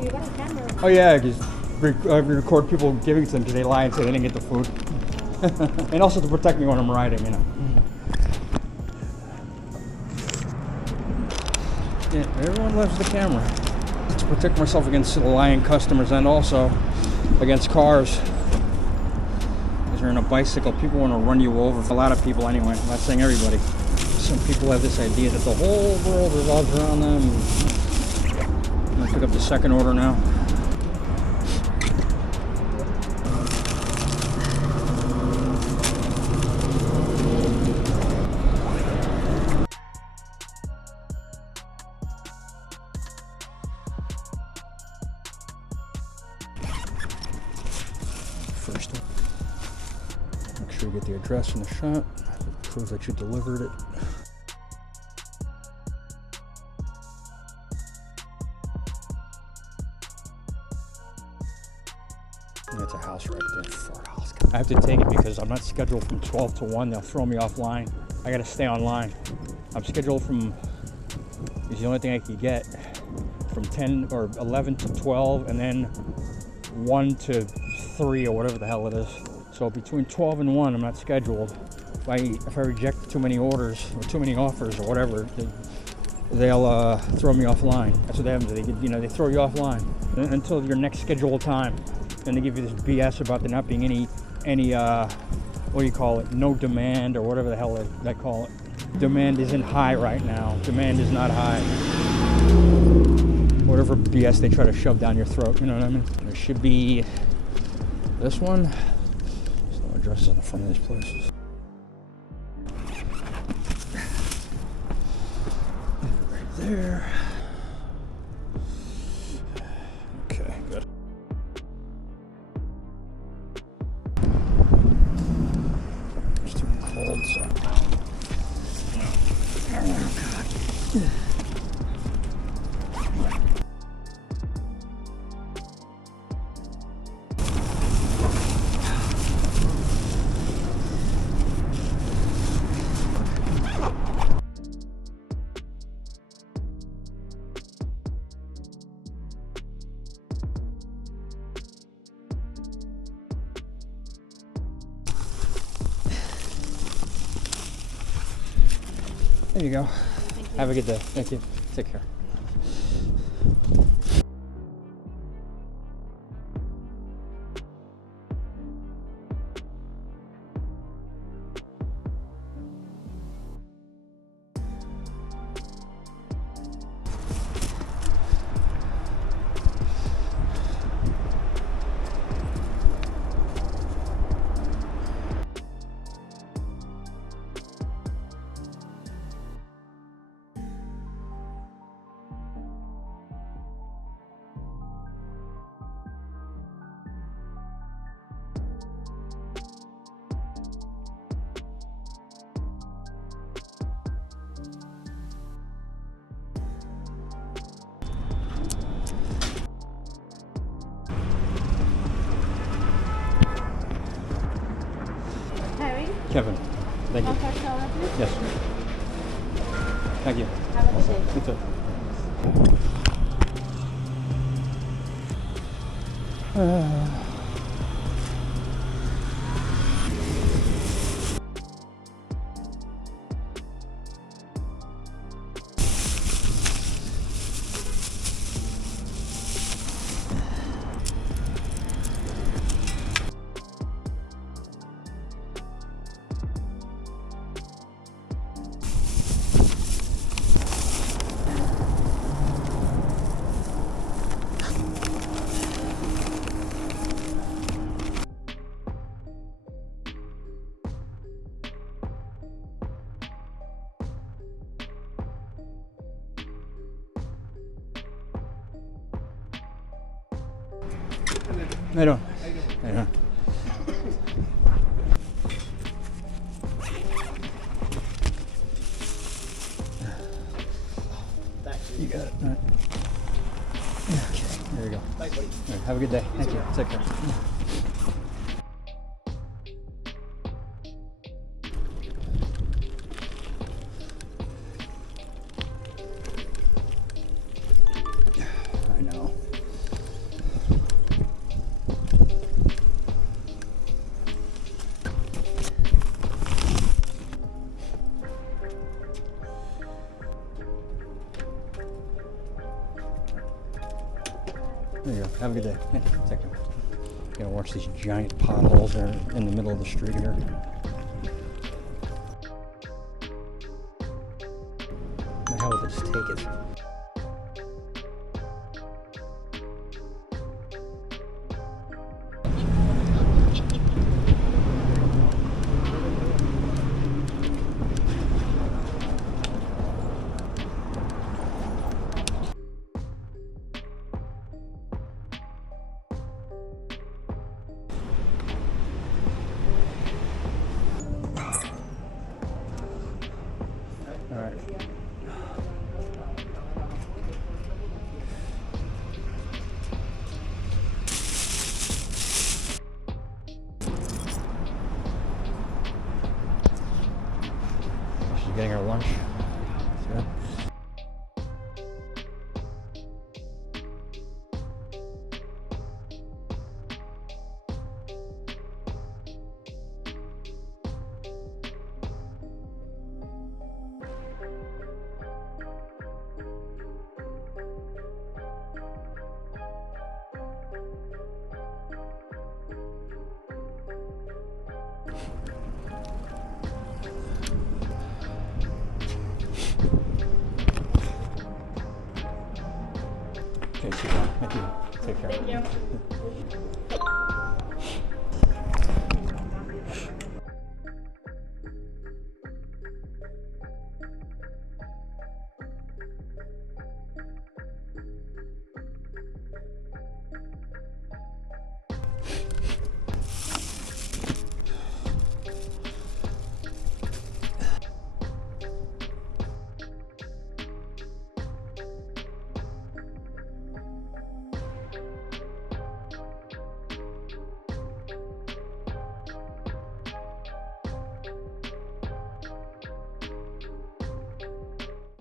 Oh, you got a camera. Oh yeah, because record people giving to them because they lie and say they didn't get the food. And also to protect me when I'm riding, you know. Yeah, everyone loves the camera. To protect myself against lying customers and also against cars. Because you're on a bicycle, people want to run you over. A lot of people anyway, I'm not saying everybody. Some people have this idea that the whole world revolves around them. I'm going to pick up the second order now. First one. Make sure you get the address in the shot. Prove that you delivered it. That's a house right there. Fort house. I have to take it because I'm not scheduled from 12 to 1. They'll throw me offline. I gotta stay online. I'm scheduled from, it's the only thing I can get, from 10 or 11 to 12 and then 1 to 3 or whatever the hell it is. So between 12 and 1, I'm not scheduled. If I reject too many orders or too many offers or whatever, they'll throw me offline. That's what happens. They throw you offline until your next scheduled time. Then they give you this BS about there not being any what do you call it? No demand or whatever the hell they call it. Demand isn't high right now. Demand is not high. Whatever BS they try to shove down your throat. You know what I mean? There should be this one. There's no addresses on the front of these places. Right there. Okay, good. It's too cold, so. Oh, God. There you go. Have a good day. Thank you. Take care. Kevin, thank you. Yes. Thank you. Have a good day. You too. I don't. You got it. All right. Okay, there you go. Thanks, buddy. All right, have a good day. Thank you. Take care. I know. There you go. Have a good day. Yeah, take care. Gonna watch these giant potholes that are in the middle of the street here. The hell would just take it? All right. She's getting her lunch. See that? Okay, super. Thank you. Take care. Thank you.